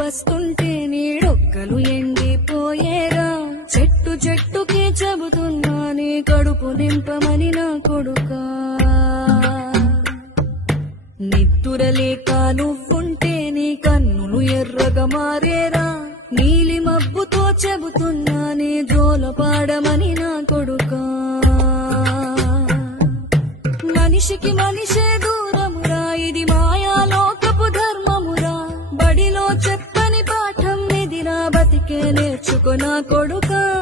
వస్తుంటే నీడొక్కలు ఎండిపోయేరా. చెట్టు చెట్టుకి చెబుతున్నా నీ కడుపు నింపమని నా కొడుకా. నిద్దురలేక నువ్వుంటే నీ కన్నులు ఎర్రగా మారేరా. నీలి మబ్బుతో చెబుతున్నా నీ జోలపాడమని నా కొడుకా. మనిషికి మనిషే దూరమురా, ఇది మాయాలోకపు ధర్మమురా. బడిలో చెప్పని పాఠం నిదిరా, బతికే నేర్చుకో నా కొడుకా.